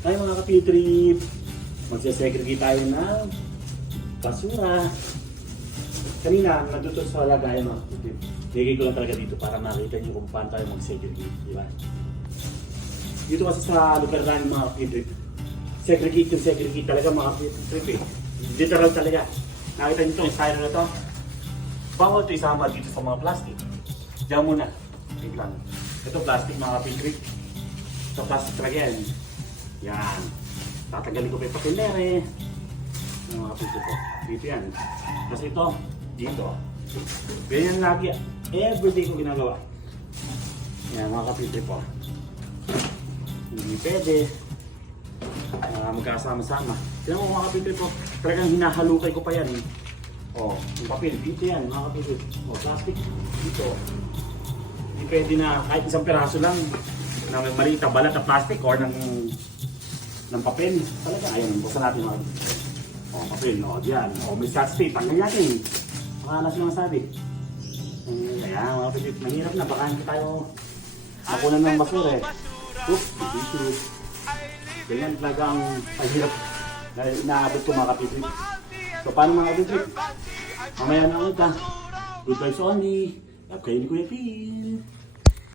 Tayo mga ka-P-Trip, magsasegregate tayo ng basura. Kanina, nandito sa lagayan mga ka-P-Trip. Ligay ko lang talaga dito para makita nyo kung paano tayo mag-segregate, di ba? Dito kasi sa lugar namin mga ka-P-Trip, segregate talaga mga ka-P-Trip eh. Literal talaga. Nakita nyo itong styro na to? Bawal ito isama dito sa mga plastic. Diyan muna. Wait lang. Ito plastic mga ka-P-Trip. Ito plastic talaga yan. Yan. Tatanggalin ko pa yung papelere. Yung mga kapitid ko. Dito yan. Kasi ito, dito. Ganyan lagi. Everyday ko ginagawa. Yan mga kapitid ko. Hindi pwede. Magkasama-sama. Tignan mo mga kapitid ko. Talagang hinahalukay ko pa yan. O, yung papel. Dito yan mga kapitid. O, plastic. Dito. Hindi pwede na kahit isang peraso lang na may maliit na balat na plastic or ng papel. Talaga, ayun, buksan natin mga papel, diyan. May scotch tape, tanggal natin. Makalas na masabi. Ayan, mga kapatid, mahirap na, baka hindi tayo makunan ng basura eh. Oops, issues. Ganyan talaga ang mahirap na inaabot ko mga kapatid. So, paano mga kapatid? Mamaya na ulit ha. Good vibes only. Okay, ni Kuya Phil.